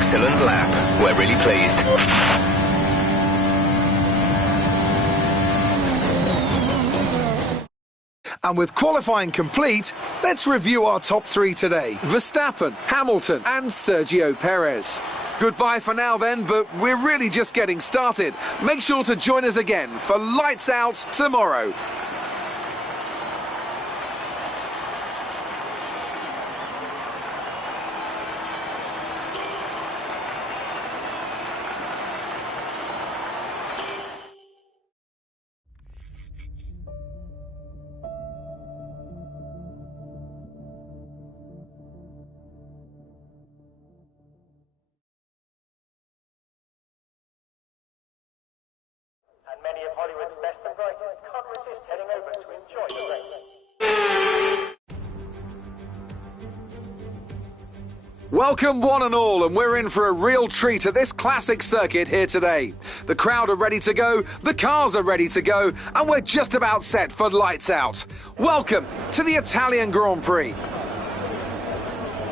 excellent lap. We're really pleased. And with qualifying complete, let's review our top three today. Verstappen, Hamilton and Sergio Perez. Goodbye for now then, but we're really just getting started. Make sure to join us again for Lights Out tomorrow. And many of Hollywood's best and brightest can't resist heading over to enjoy the race. Welcome one and all, and we're in for a real treat at this classic circuit here today. The crowd are ready to go, the cars are ready to go, and we're just about set for Lights Out. Welcome to the Italian Grand Prix.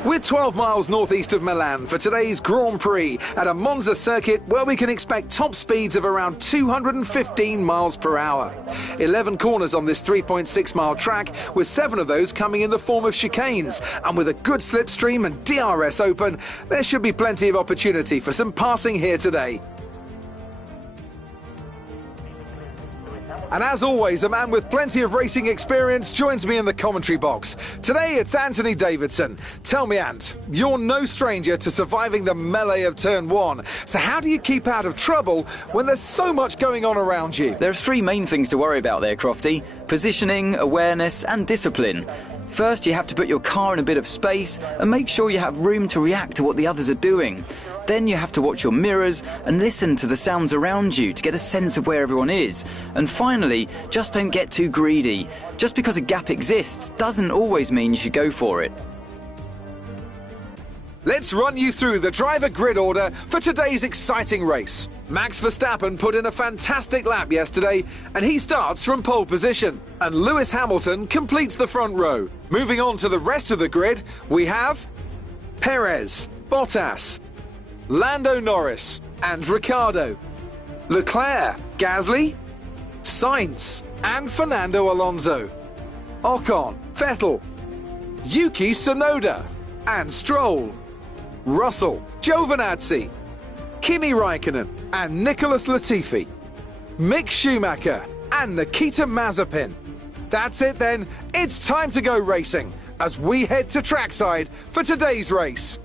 We're 12 miles northeast of Milan for today's Grand Prix at a Monza circuit where we can expect top speeds of around 215 miles per hour. 11 corners on this 3.6 mile track, with 7 of those coming in the form of chicanes. And with a good slipstream and DRS open, there should be plenty of opportunity for some passing here today. And as always, a man with plenty of racing experience joins me in the commentary box. Today it's Anthony Davidson. Tell me, Ant, you're no stranger to surviving the melee of turn 1. So how do you keep out of trouble when there's so much going on around you? There are 3 main things to worry about there, Crofty: positioning, awareness and discipline. First, you have to put your car in a bit of space and make sure you have room to react to what the others are doing. Then you have to watch your mirrors and listen to the sounds around you to get a sense of where everyone is. And finally, just don't get too greedy. Just because a gap exists doesn't always mean you should go for it. Let's run you through the driver grid order for today's exciting race. Max Verstappen put in a fantastic lap yesterday, and he starts from pole position. And Lewis Hamilton completes the front row. Moving on to the rest of the grid, we have Perez, Bottas, Lando Norris and Ricciardo, Leclerc, Gasly, Sainz and Fernando Alonso, Ocon, Vettel, Yuki Tsunoda and Stroll, Russell, Giovinazzi, Kimi Raikkonen and Nicholas Latifi, Mick Schumacher and Nikita Mazepin. That's it then, it's time to go racing as we head to trackside for today's race.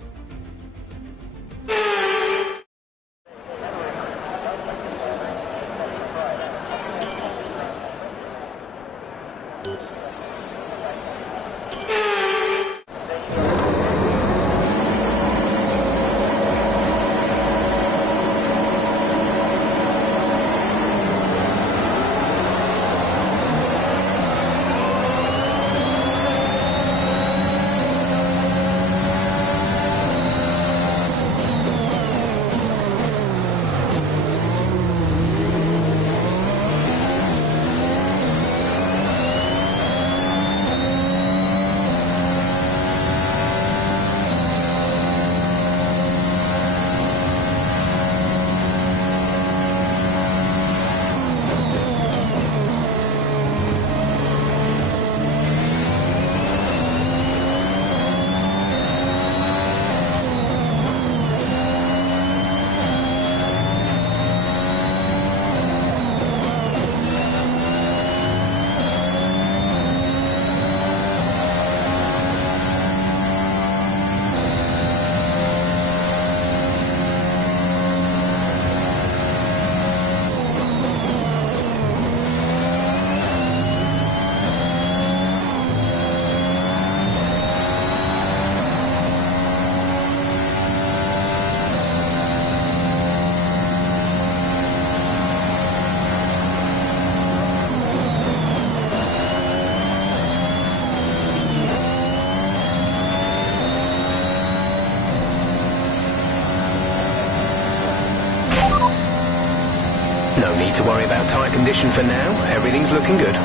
No need to worry about tyre condition for now. Everything's looking good.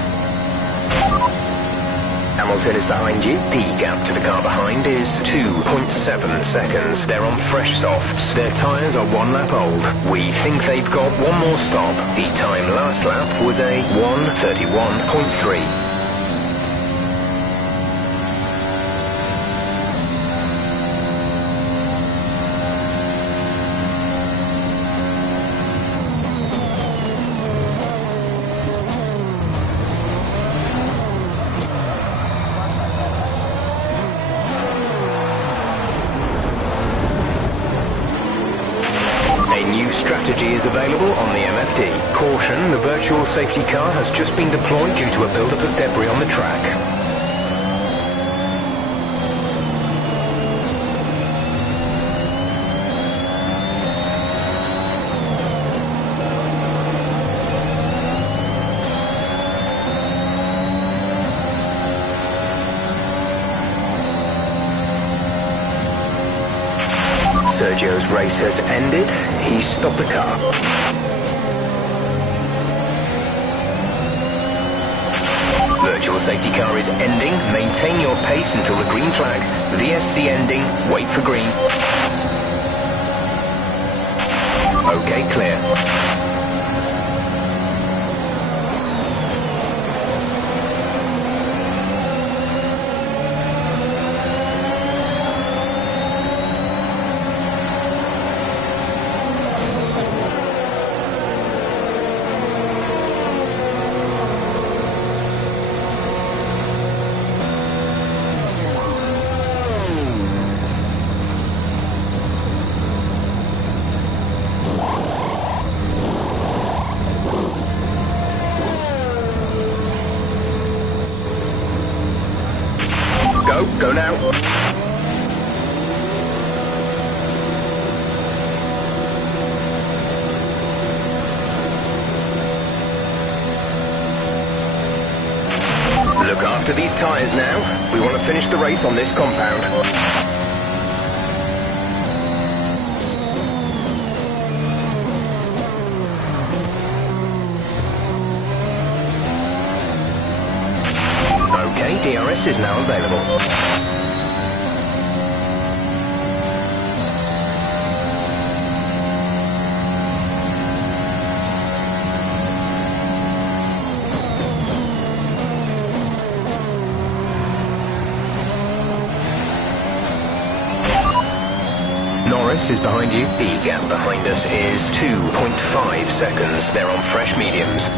And Hamilton is behind you. The gap to the car behind is 2.7 seconds. They're on fresh softs. Their tyres are 1 lap old. We think they've got one more stop. The time last lap was a 1:31.3. Strategy is available on the MFD. Caution, the virtual safety car has just been deployed due to a buildup of debris on the track. Sergio's race has ended. He's stopped the car. Virtual safety car is ending. Maintain your pace until the green flag. VSC ending. Wait for green. Okay, clear. Go now. Look after these tyres now. We want to finish the race on this compound. Okay, DRS is now available. Norris is behind you. The gap behind us is 2.5 seconds. They're on fresh mediums.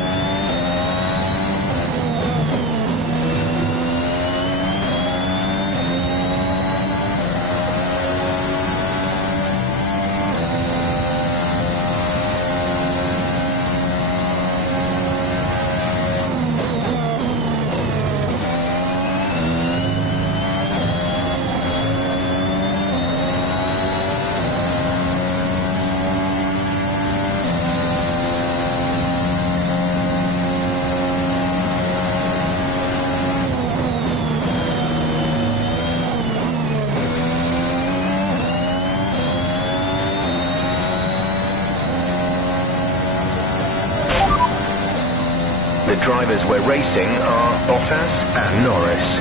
The drivers we're racing are Bottas and Norris.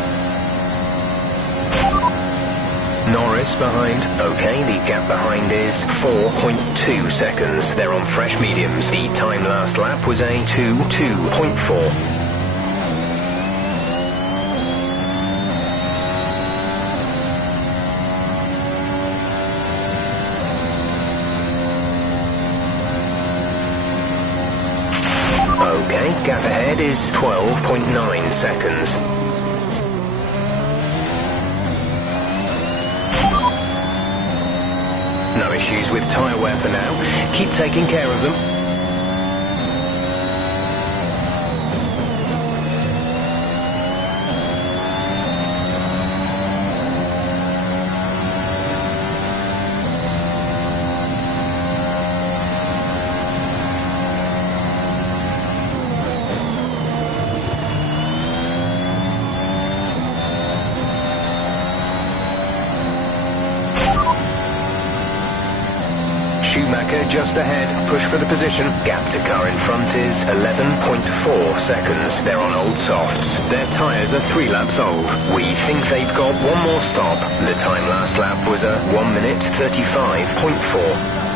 Norris behind. Okay, the gap behind is 4.2 seconds. They're on fresh mediums. The time last lap was a 2:2.4. Okay, gap ahead is 12.9 seconds. No issues with tyre wear for now. Keep taking care of them. Schumacher just ahead. Push for the position. Gap to car in front is 11.4 seconds. They're on old softs. Their tyres are 3 laps old. We think they've got one more stop. The time last lap was a 1 minute 35.4.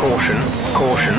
Caution, caution.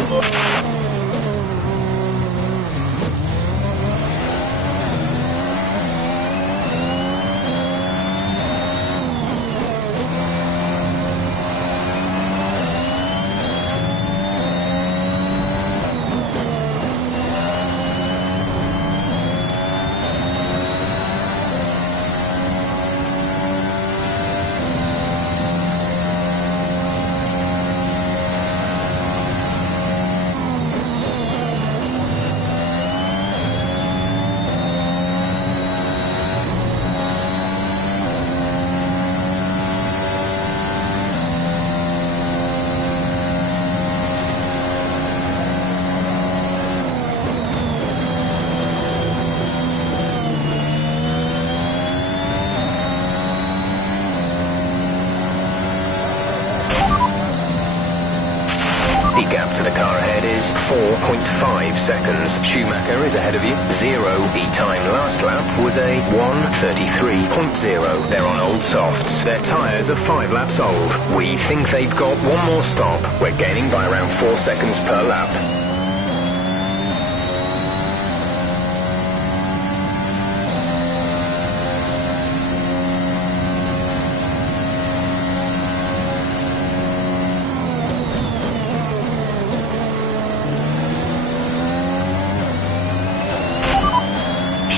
The gap to the car ahead is 4.5 seconds. Schumacher is ahead of you. 0. The time last lap was a 1:33.0. They're on old softs. Their tyres are 5 laps old. We think they've got one more stop. We're gaining by around 4 seconds per lap.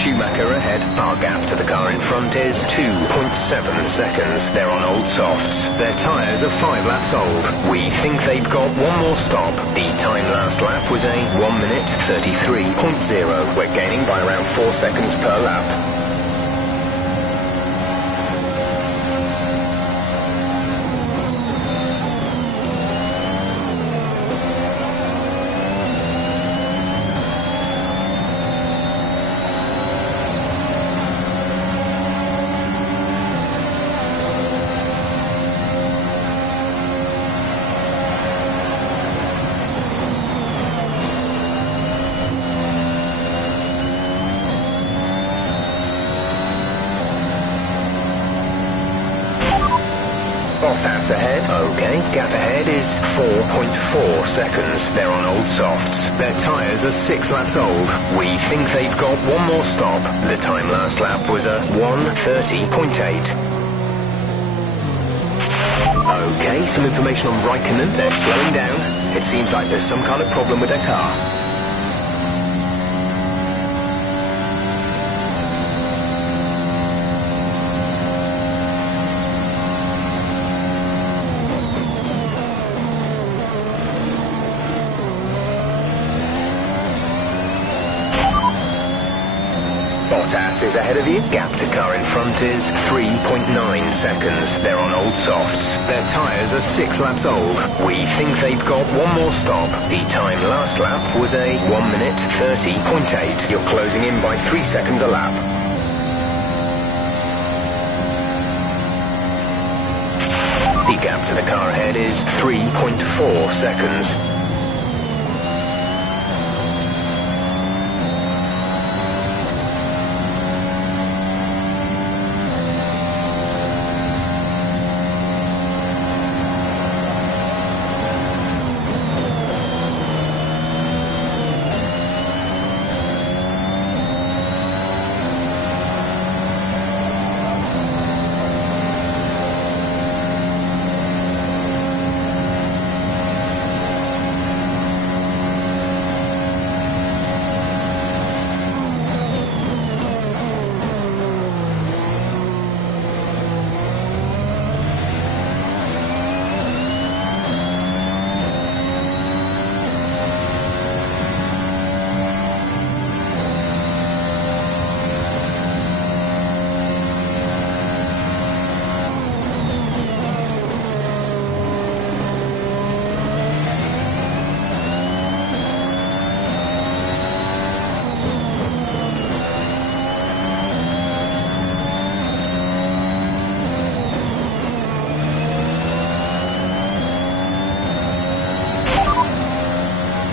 Schumacher ahead. Our gap to the car in front is 2.7 seconds. They're on old softs. Their tyres are 5 laps old. We think they've got one more stop. The time last lap was a 1 minute 33.0. We're gaining by around 4 seconds per lap. Bottas ahead. Okay, gap ahead is 4.4 seconds. They're on old softs. Their tyres are 6 laps old. We think they've got one more stop. The time last lap was a 1:30.8. Okay, some information on Raikkonen. They're slowing down. It seems like there's some kind of problem with their car. Bottas is ahead of you. Gap to car in front is 3.9 seconds. They're on old softs. Their tyres are 6 laps old. We think they've got one more stop. The time last lap was a 1 minute 30.8. You're closing in by 3 seconds a lap. The gap to the car ahead is 3.4 seconds.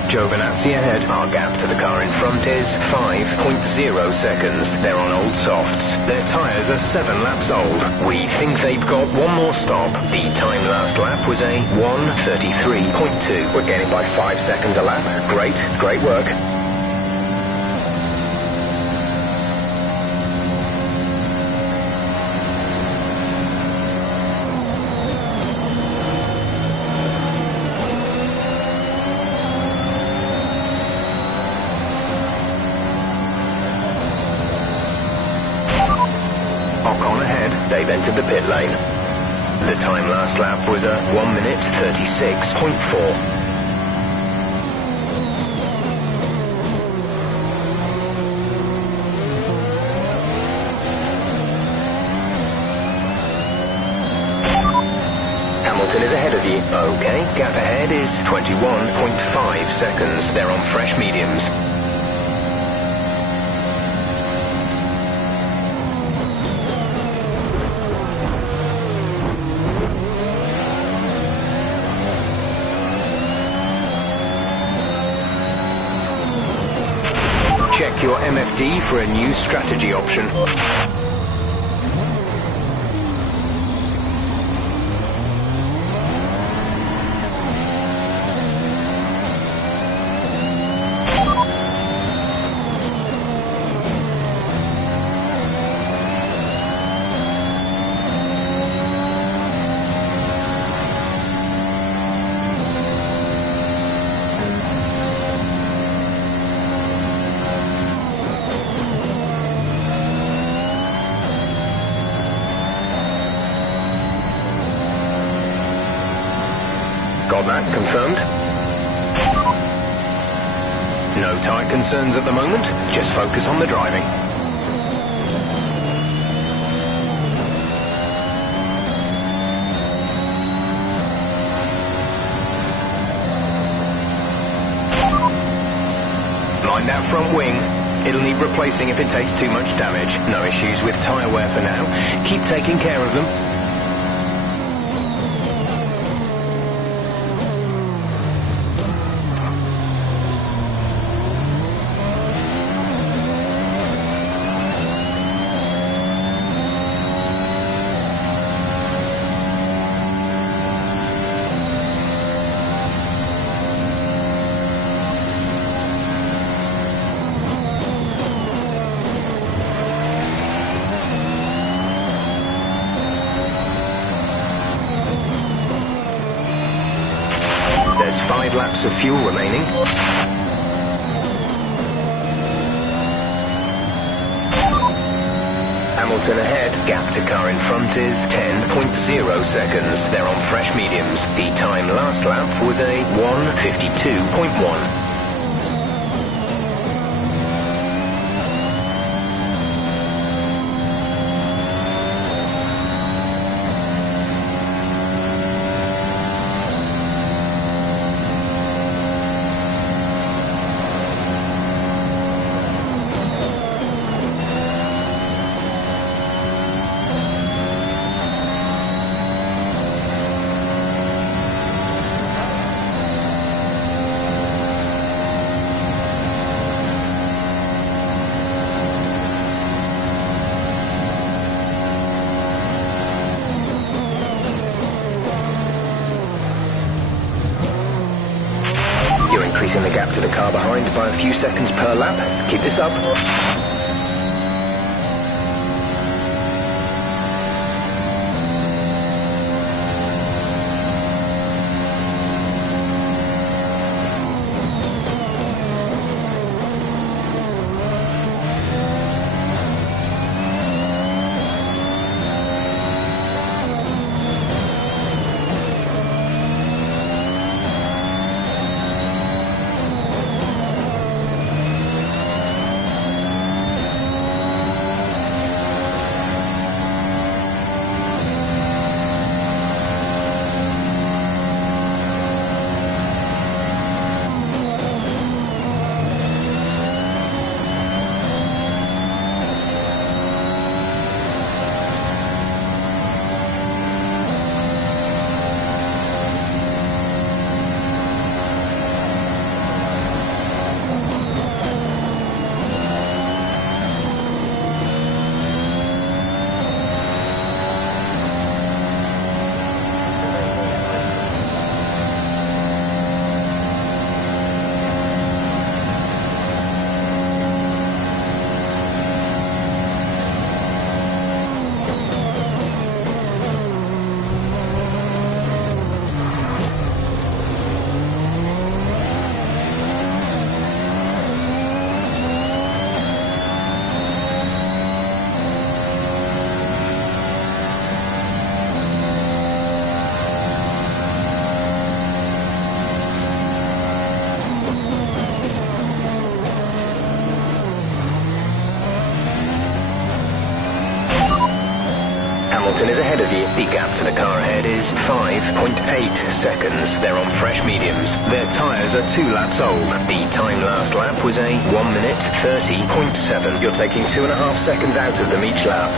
Giovinazzi ahead. Our gap to the car in front is 5.0 seconds. They're on old softs. Their tyres are 7 laps old. We think they've got one more stop. The time last lap was a 1:33.2. We're gaining by 5 seconds a lap. Great work. They've entered the pit lane. The time last lap was a 1:36.4. Hamilton is ahead of you. Okay, gap ahead is 21.5 seconds. They're on fresh mediums. Check your MFD for a new strategy option. Got that confirmed? No tyre concerns at the moment, just focus on the driving. Mind that front wing. It'll need replacing if it takes too much damage. No issues with tyre wear for now. Keep taking care of them. There's 5 laps of fuel remaining. Hamilton ahead. Gap to car in front is 10.0 seconds. They're on fresh mediums. The time last lap was a 1:52.1. You're increasing the gap to the car behind by a few seconds per lap. Keep this up. Hamilton is ahead of you. The gap to the car ahead is 5.8 seconds. They're on fresh mediums. Their tyres are 2 laps old. The time last lap was a 1 minute 30.7. You're taking 2.5 seconds out of them each lap.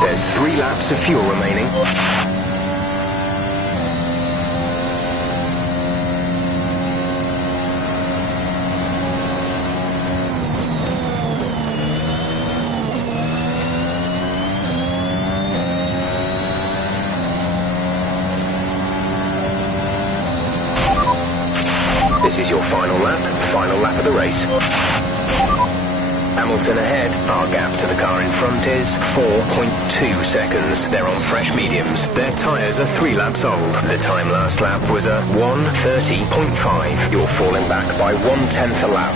There's 3 laps of fuel remaining. This is your final lap of the race. Hamilton ahead. Our gap to the car in front is 4.2 seconds. They're on fresh mediums. Their tyres are 3 laps old. The time last lap was a 1:30.5. You're falling back by 1/10 a lap.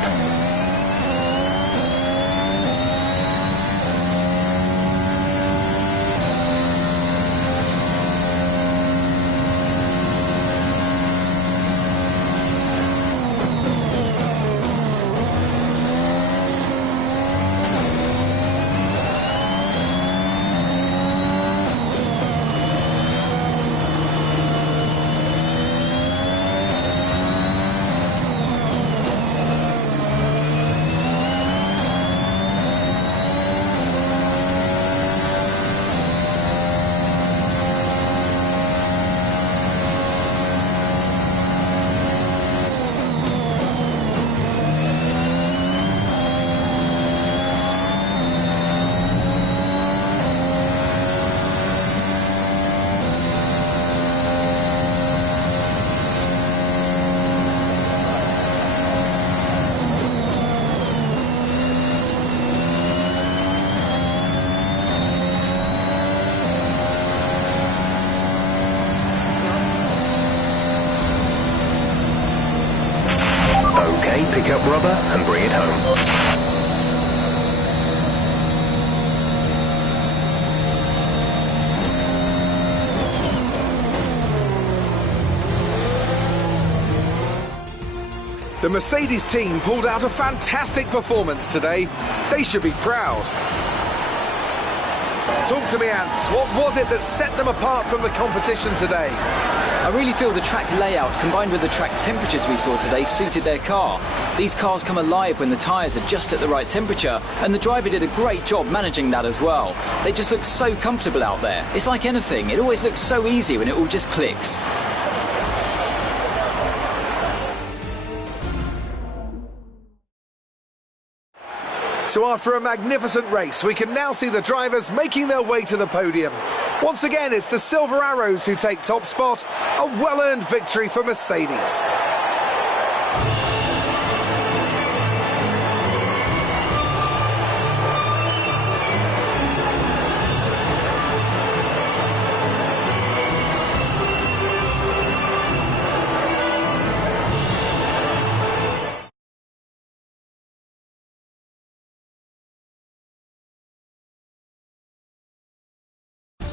Pick up rubber and bring it home. The Mercedes team pulled out a fantastic performance today. They should be proud. Talk to me, Ants. What was it that set them apart from the competition today? I really feel the track layout combined with the track temperatures we saw today suited their car. These cars come alive when the tyres are just at the right temperature, and the driver did a great job managing that as well. They just look so comfortable out there. It's like anything, it always looks so easy when it all just clicks. So after a magnificent race, we can now see the drivers making their way to the podium. Once again, it's the Silver Arrows who take top spot, a well-earned victory for Mercedes.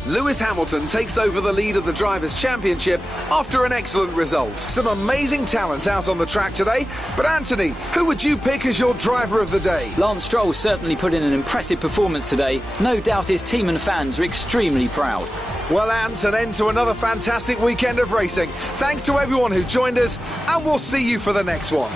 Lewis Hamilton takes over the lead of the Drivers' Championship after an excellent result. Some amazing talent out on the track today, but Anthony, who would you pick as your driver of the day? Lance Stroll certainly put in an impressive performance today. No doubt his team and fans are extremely proud. Well, Ant, an end to another fantastic weekend of racing. Thanks to everyone who joined us, and we'll see you for the next one.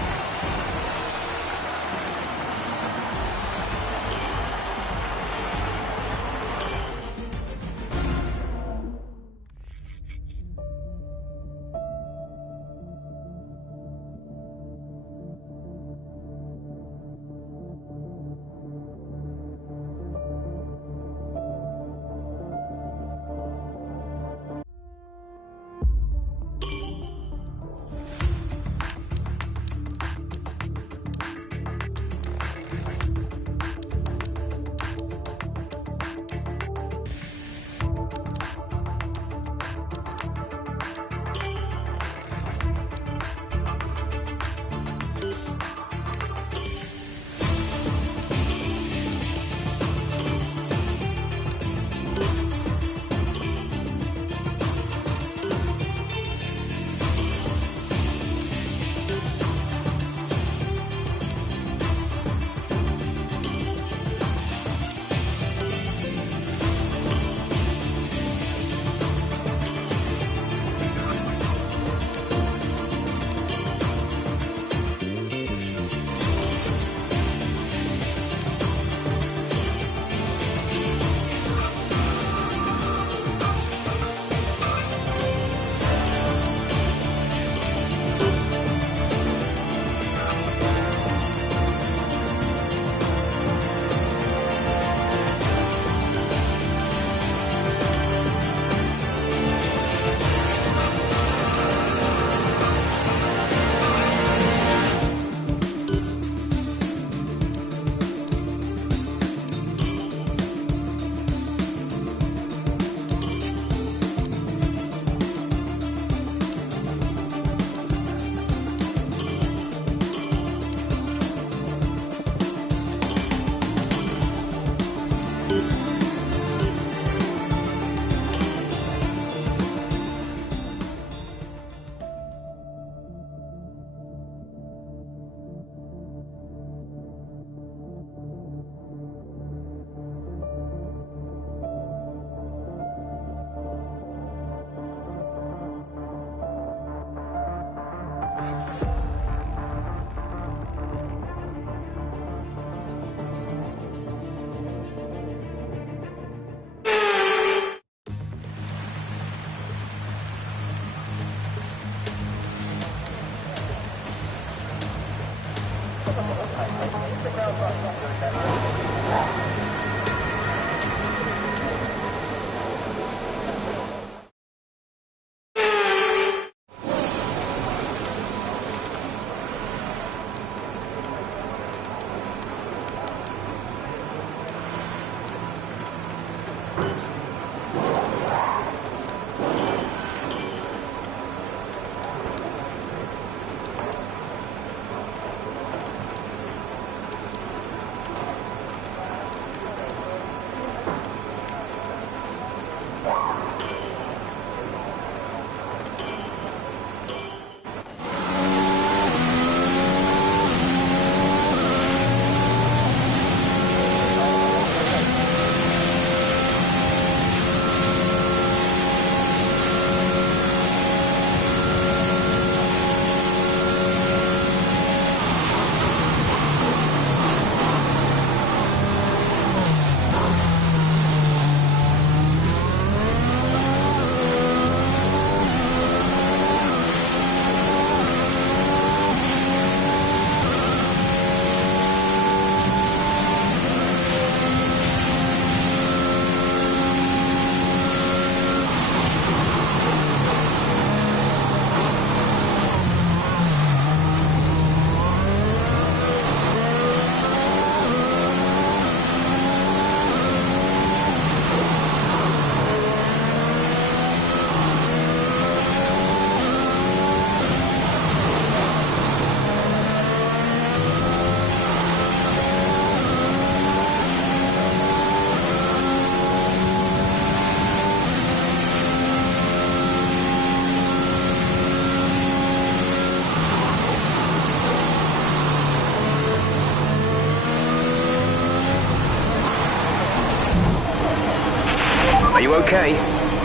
okay?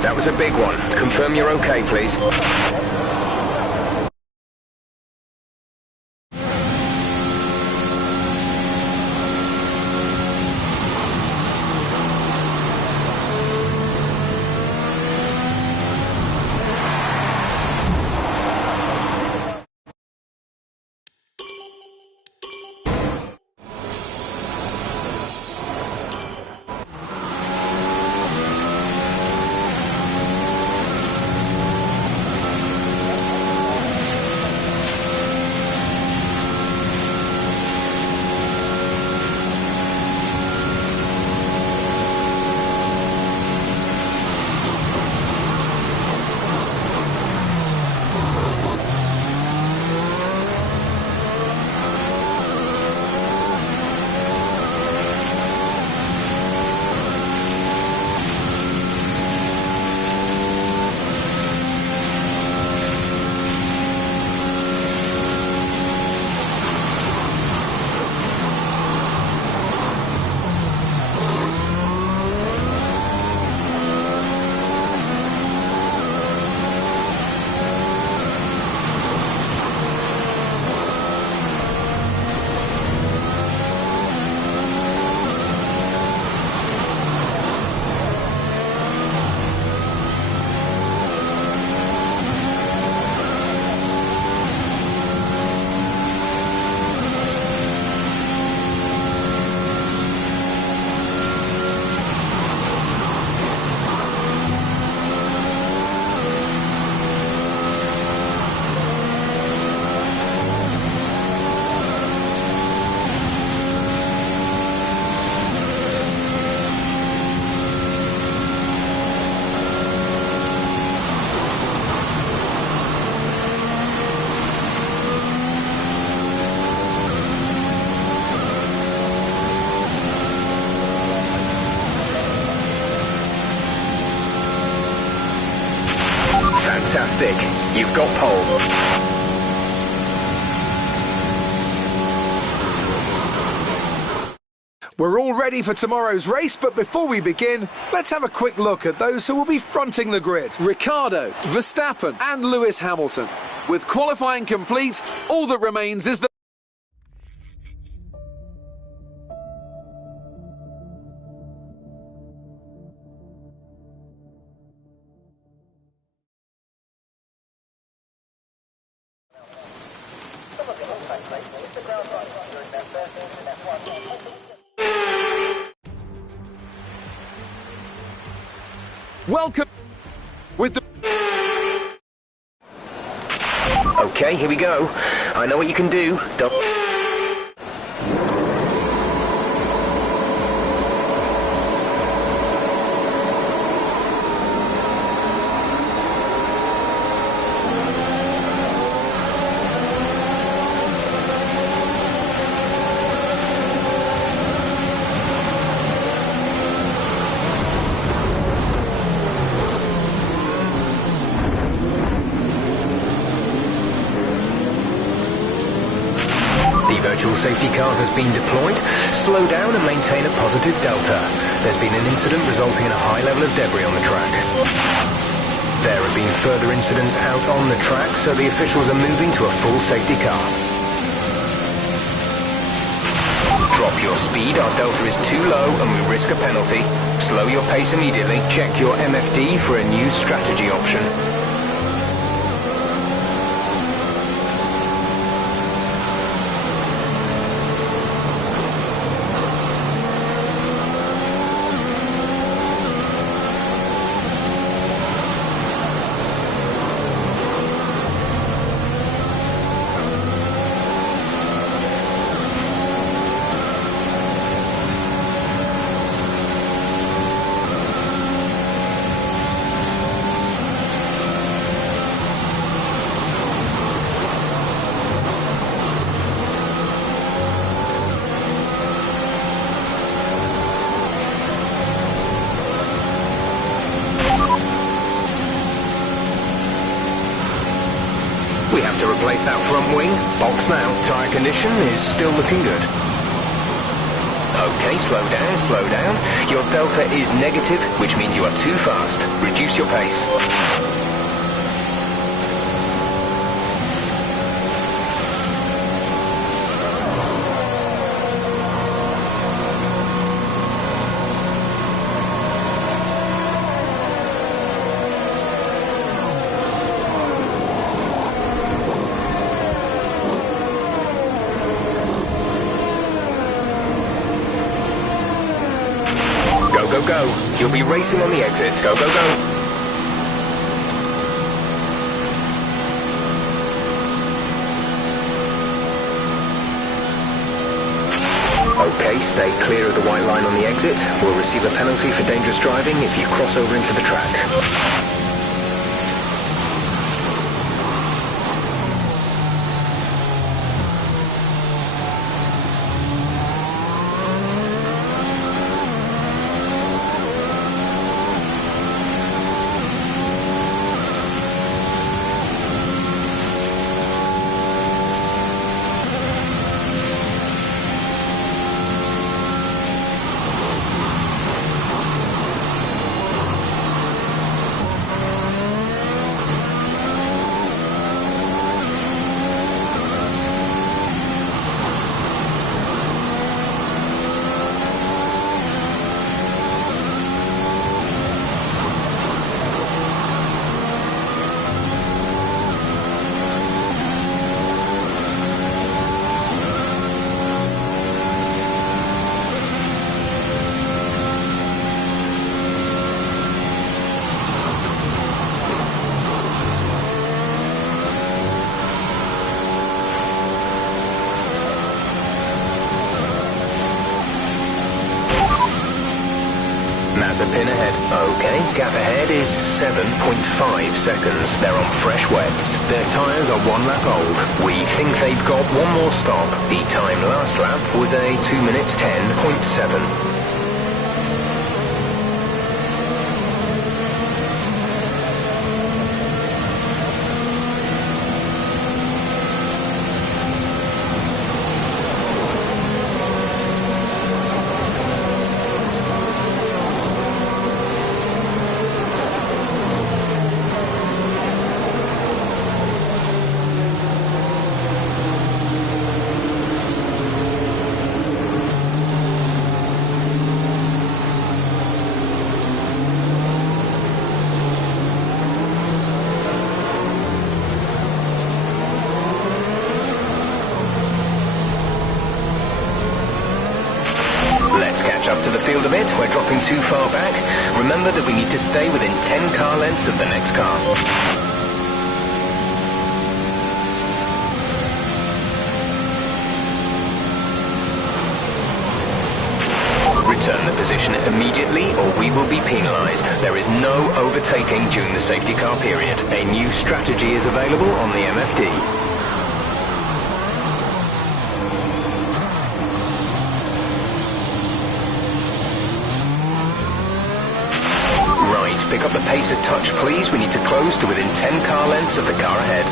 That was a big one. Confirm you're okay, please. Fantastic. You've got pole. We're all ready for tomorrow's race, but before we begin, let's have a quick look at those who will be fronting the grid. Ricciardo, Verstappen and Lewis Hamilton. With qualifying complete, all that remains is the welcome with the... Okay, here we go. I know what you can do. Don't... Virtual safety car has been deployed. Slow down and maintain a positive delta. There's been an incident resulting in a high level of debris on the track. There have been further incidents out on the track, so the officials are moving to a full safety car. Drop your speed, our delta is too low and we risk a penalty. Slow your pace immediately. Check your MFD for a new strategy option. We have to replace that front wing. Box now. Tyre condition is still looking good. Okay, slow down, slow down. Your delta is negative, which means you are too fast. Reduce your pace. Go, go, go. You'll be racing on the exit. Go, go, go. Okay, stay clear of the white line on the exit. We'll receive a penalty for dangerous driving if you cross over into the track. A pin ahead. Okay, gap ahead is 7.5 seconds. They're on fresh wets. Their tyres are 1 lap old. We think they've got one more stop. The time last lap was a 2-minute 10.7. Up to the field a bit, we're dropping too far back. Remember that we need to stay within 10 car lengths of the next car. Return the position immediately or we will be penalised. There is no overtaking during the safety car period. A new strategy is available on the MFD. Pick up the pace a touch, please. We need to close to within 10 car lengths of the car ahead.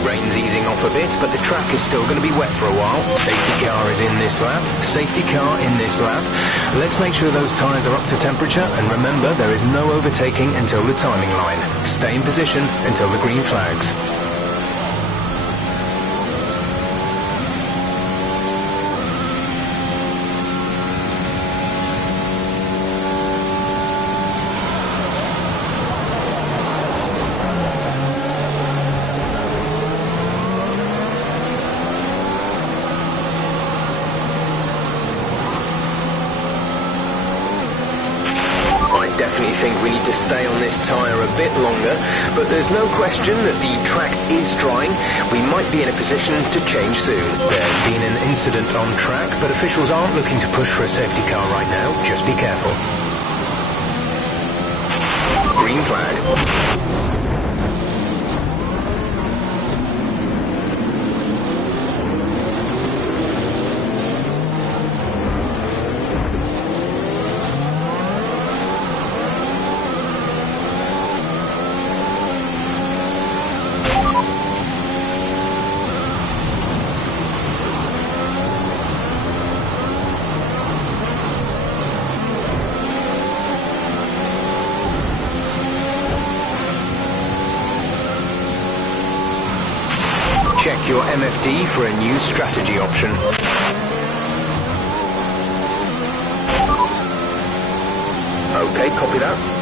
Rain's easing off a bit, but the track is still going to be wet for a while. Safety car is in this lap. Safety car in this lap. Let's make sure those tyres are up to temperature, and remember, there is no overtaking until the timing line. Stay in position until the green flags. Definitely think we need to stay on this tyre a bit longer, but there's no question that the track is drying. We might be in a position to change soon. There's been an incident on track, but officials aren't looking to push for a safety car right now. Just be careful. Green flag. Check your MFD for a new strategy option. Okay, copy that.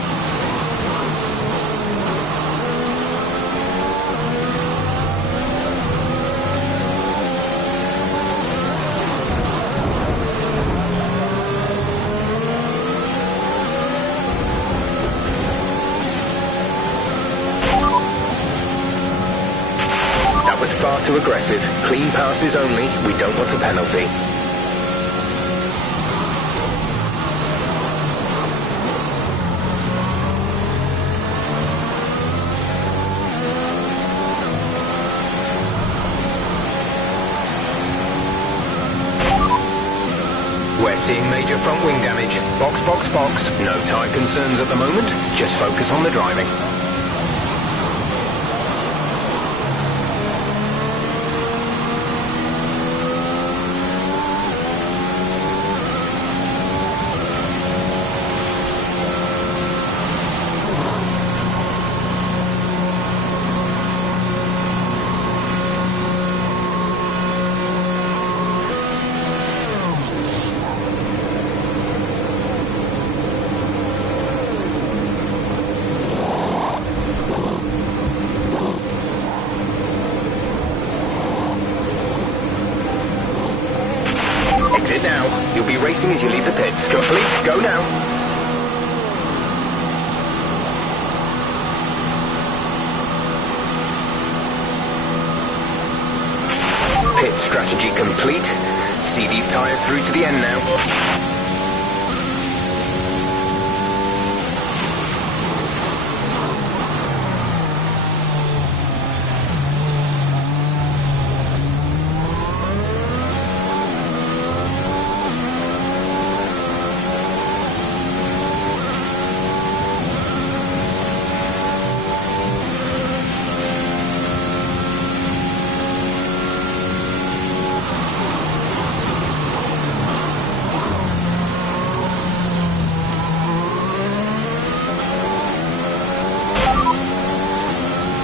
That was far too aggressive. Clean passes only. We don't want a penalty. We're seeing major front wing damage. Box, box, box. No tyre concerns at the moment. Just focus on the driving. Exit now. You'll be racing as you leave the pits. Complete. Go now. Pit strategy complete. See these tyres through to the end now.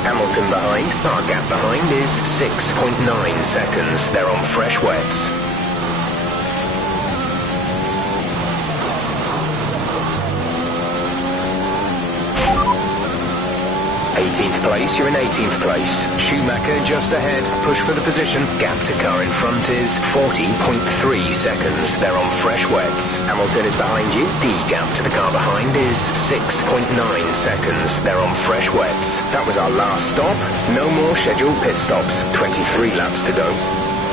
Hamilton behind. Our gap behind is 6.9 seconds. They're on fresh wets. 18th place, you're in 18th place. Schumacher just ahead, push for the position. Gap to car in front is 40.3 seconds. They're on fresh wets. Hamilton is behind you. The gap to the car behind is 6.9 seconds. They're on fresh wets. That was our last stop. No more scheduled pit stops. 23 laps to go.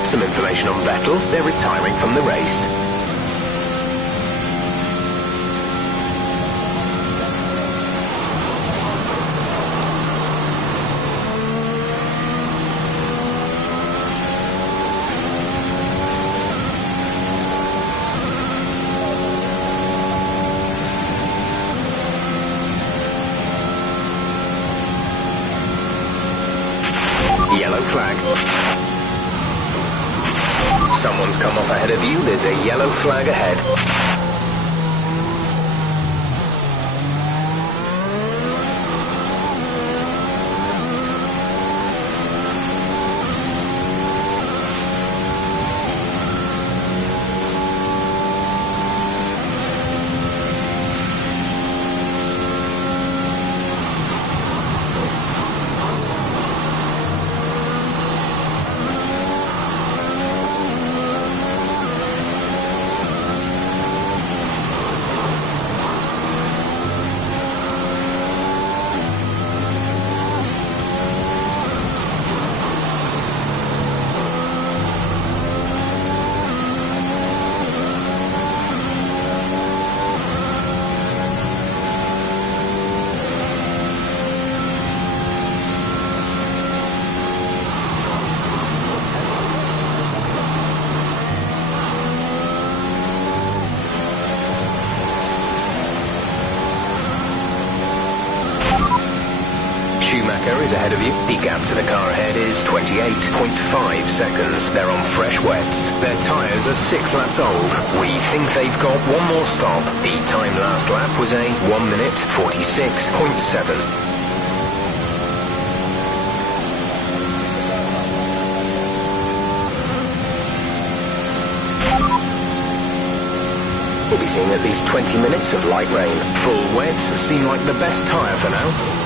Some information on Vettel. They're retiring from the race. Yellow flag. Someone's come off ahead of you. There's a yellow flag ahead. Schumacher is ahead of you. The gap to the car ahead is 28.5 seconds. They're on fresh wets. Their tyres are 6 laps old. We think they've got one more stop. The time last lap was a 1 minute 46.7. be seeing at least 20 minutes of light rain. Full wets seem like the best tyre for now.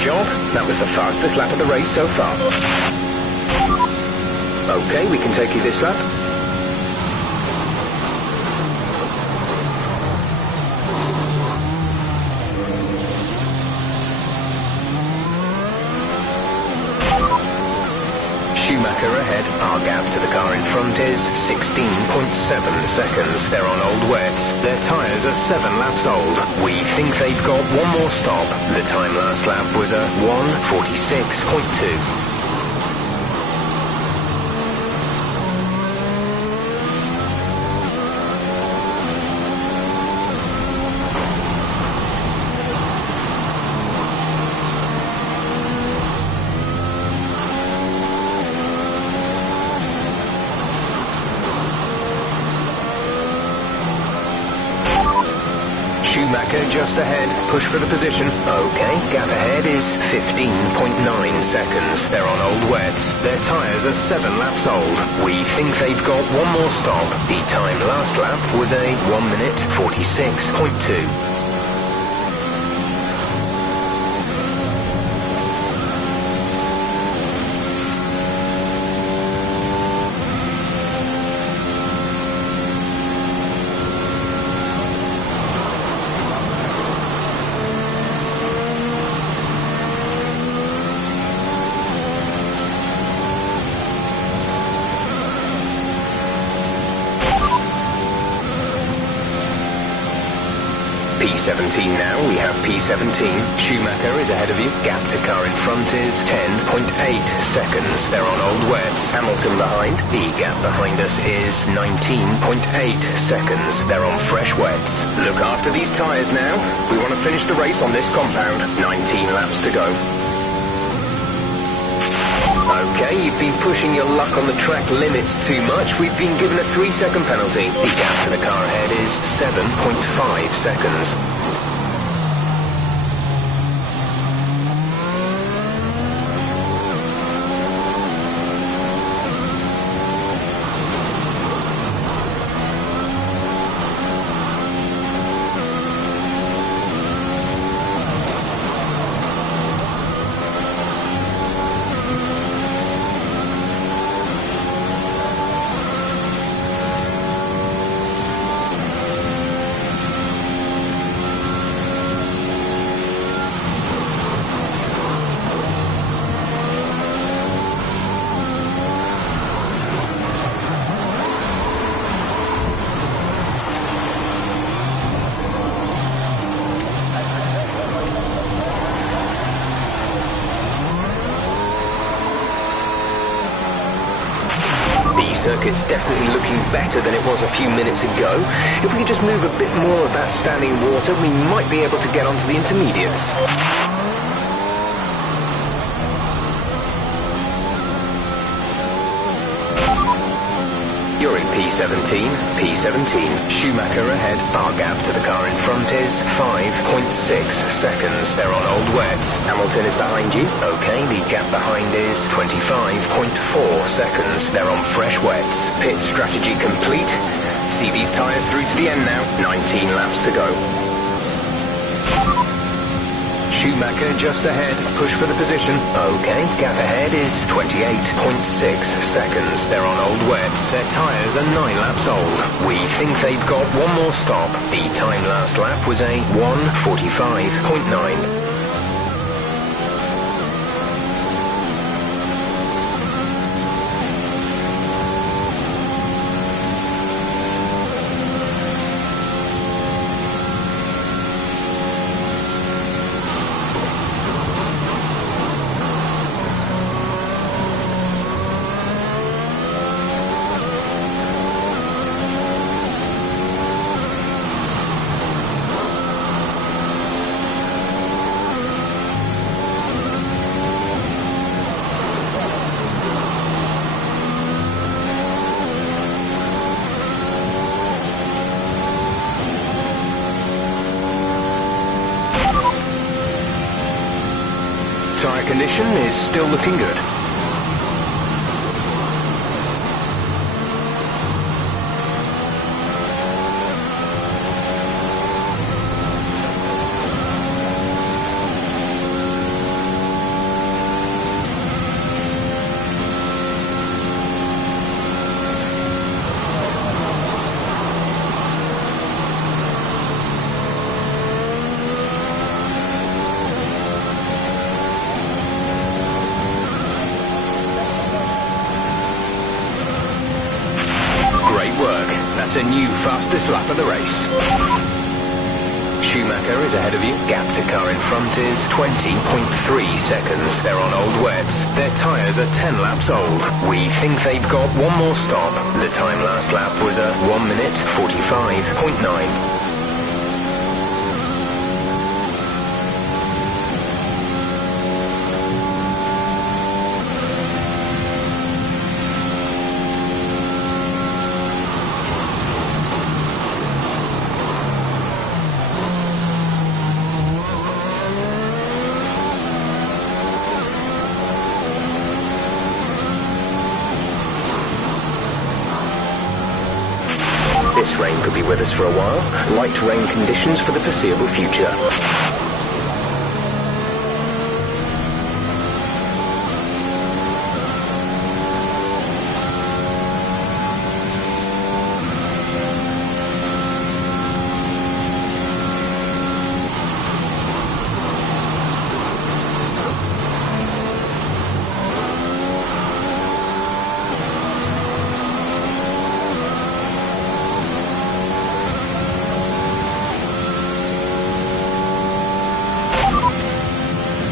Job. That was the fastest lap of the race so far. Okay, we can take you this lap. Schumacher ahead. Our gap to the car in front is 16.7 seconds. They're on old wets. Their tyres are 7 laps old. We think they've got one more stop. The time last lap was a 1:46.2. Schumacher just ahead, push for the position. Okay, gap ahead is 15.9 seconds. They're on old wets. Their tyres are 7 laps old. We think they've got one more stop. The time last lap was a 1:46.2. P17 now, we have P17. Schumacher is ahead of you. Gap to car in front is 10.8 seconds. They're on old wets. Hamilton behind. The gap behind us is 19.8 seconds. They're on fresh wets. Look after these tyres now. We want to finish the race on this compound. 19 laps to go. Okay, you've been pushing your luck on the track limits too much. We've been given a 3-second penalty. The gap to the car ahead is 7.5 seconds. Circuit's definitely looking better than it was a few minutes ago. If we could just move a bit more of that standing water, we might be able to get onto the intermediates. You're in P17, P17. Schumacher ahead. Our gap to the car in front is 5.6 seconds. They're on old wets. Hamilton is behind you. Okay, the gap behind is 25.4 seconds. They're on fresh wets. Pit strategy complete. See these tyres through to the end now. 19 laps to go. Schumacher just ahead. Push for the position. Okay, gap ahead is 28.6 seconds. They're on old wets. Their tyres are 9 laps old. We think they've got one more stop. The time last lap was a 1:45.9. Tyre condition is still looking good. That's a new fastest lap of the race. Schumacher is ahead of you. Gap to car in front is 20.3 seconds. They're on old wets. Their tyres are 10 laps old. We think they've got one more stop. The time last lap was a 1:45.9. This rain could be with us for a while. Light rain conditions for the foreseeable future.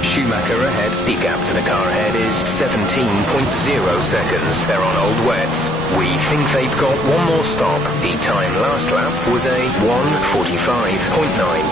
Schumacher ahead. The gap to the car ahead is 17.0 seconds. They're on old wets. We think they've got one more stop. The time last lap was a 1:45.9.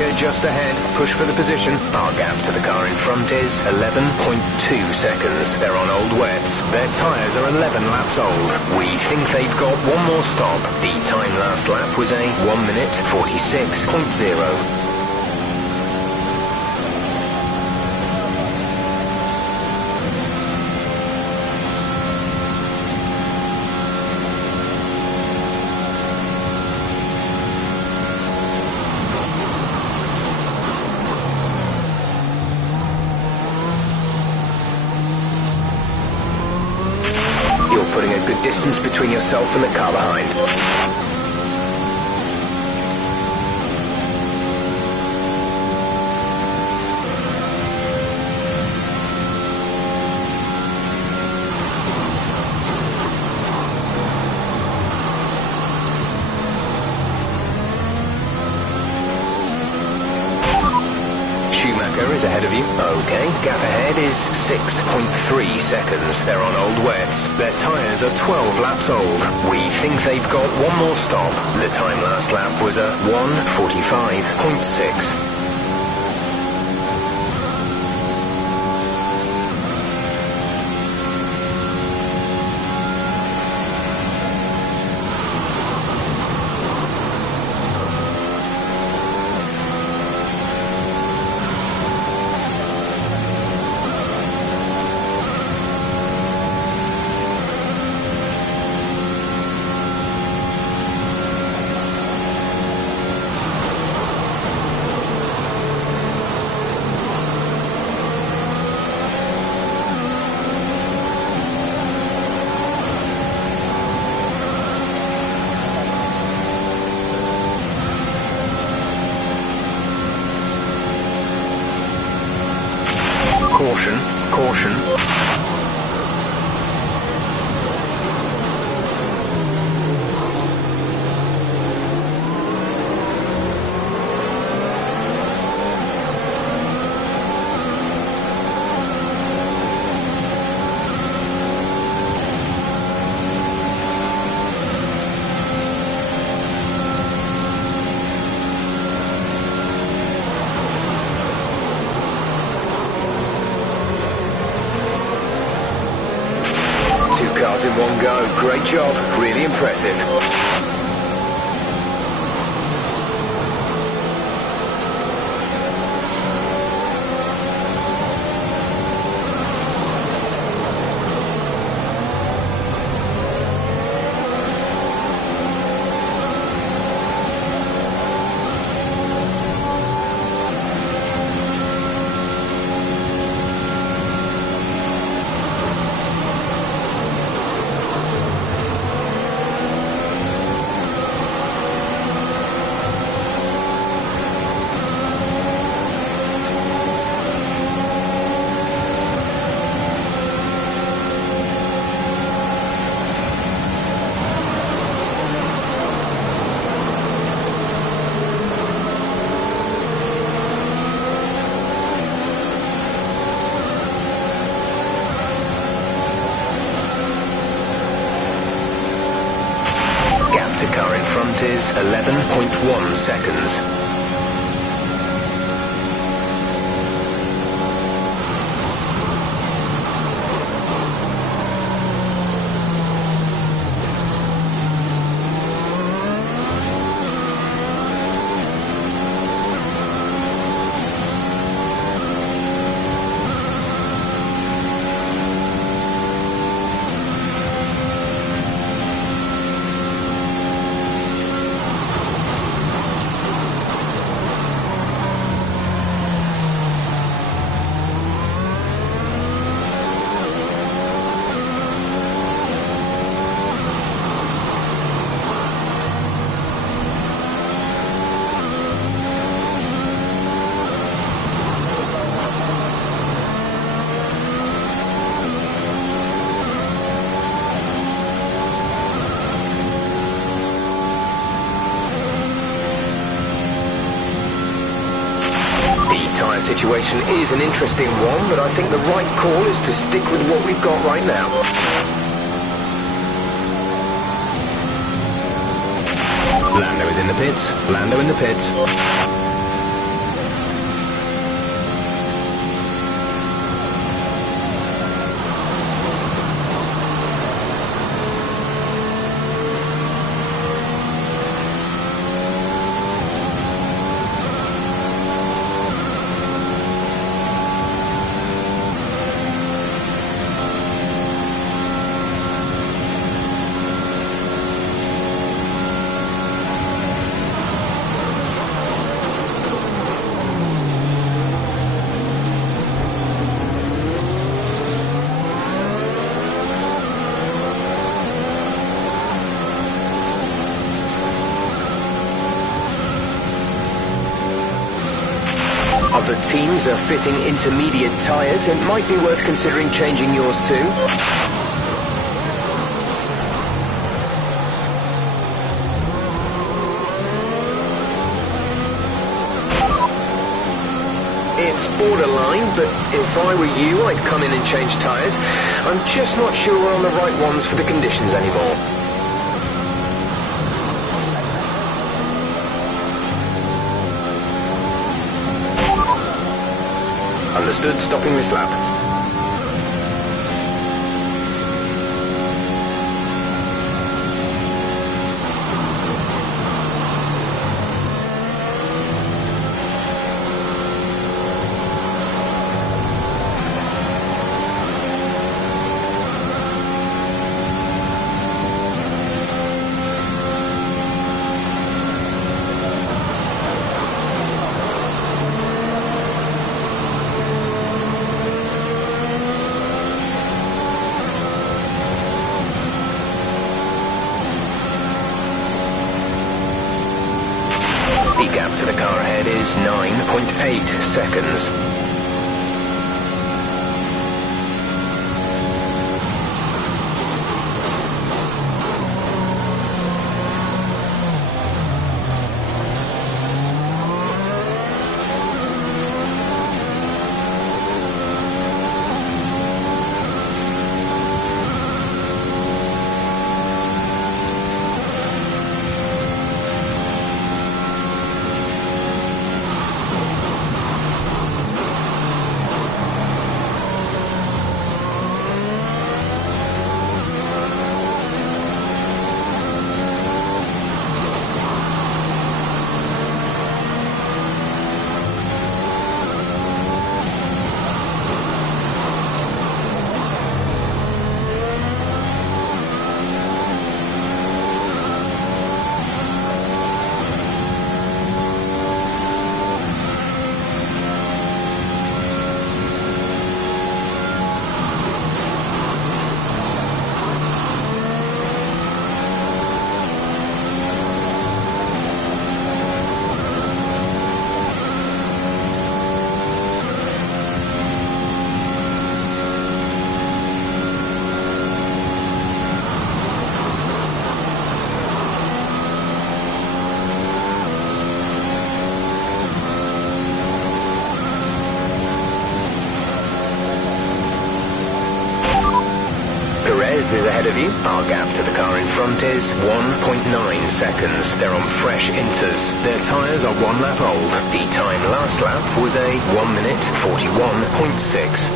Schumacher just ahead. Push for the position. Our gap to the car in front is 11.2 seconds. They're on old wets. Their tyres are 11 laps old. We think they've got one more stop. The time last lap was a 1 minute 46.0. Putting a good distance between yourself and the car behind. 'Schumacher is ahead of you. Okay, gap ahead is 6.3 seconds. They're on old wets. Their tyres are 12 laps old. We think they've got one more stop. The time last lap was a 1:45.6. Caution, caution. Cars in one go. Great job. Really impressive. The car in front is 11.1 seconds. Tyre situation is an interesting one, but I think the right call is to stick with what we've got right now. Lando is in the pits. Lando in the pits. Other teams are fitting intermediate tyres. It might be worth considering changing yours too. It's borderline, but if I were you, I'd come in and change tyres. I'm just not sure we're on the right ones for the conditions anymore. Understood, stopping this lap. The gap to the car ahead is 9.8 seconds. Is ahead of you. Our gap to the car in front is 1.9 seconds. They're on fresh inters. Their tyres are 1 lap old. The time last lap was a 1 minute 41.6.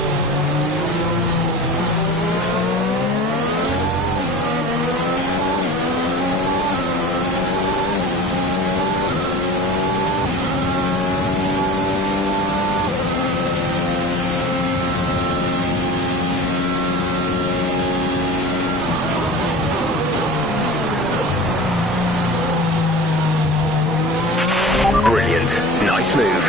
Nice move.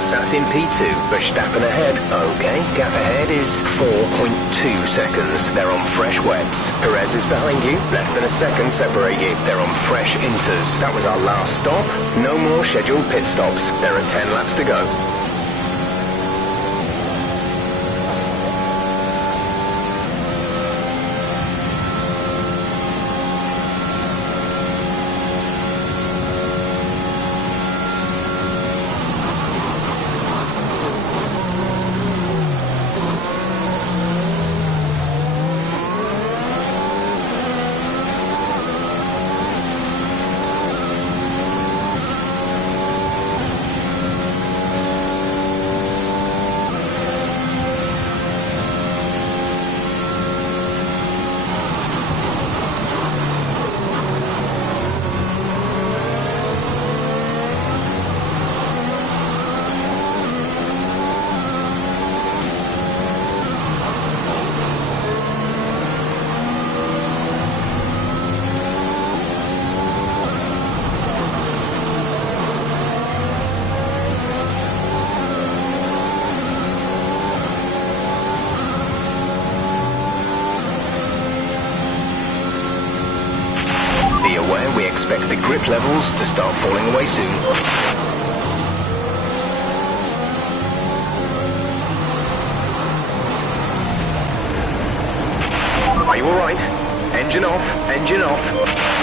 Sat in P2, Verstappen ahead. Okay, gap ahead is 4.2 seconds. They're on fresh wets. Perez is behind you. Less than a second separate you. They're on fresh inters. That was our last stop. No more scheduled pit stops. There are 10 laps to go. expect the grip levels to start falling away soon. Are you alright? Engine off, engine off.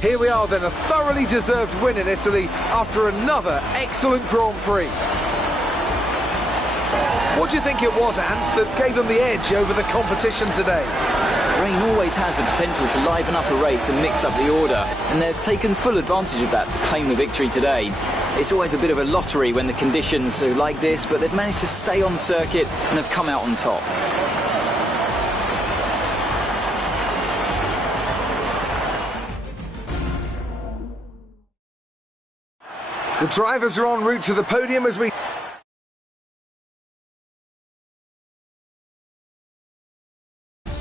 Here we are then, a thoroughly deserved win in Italy after another excellent Grand Prix. What do you think it was, Ant, that gave them the edge over the competition today? Rain always has the potential to liven up a race and mix up the order, and they've taken full advantage of that to claim the victory today. It's always a bit of a lottery when the conditions are like this, but they've managed to stay on the circuit and have come out on top. The drivers are en route to the podium as we...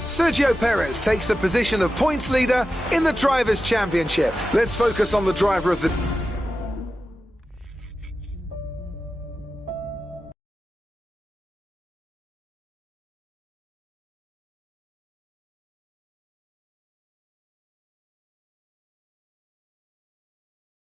Sergio Perez takes the position of points leader in the Drivers' Championship. Let's focus on the driver of the...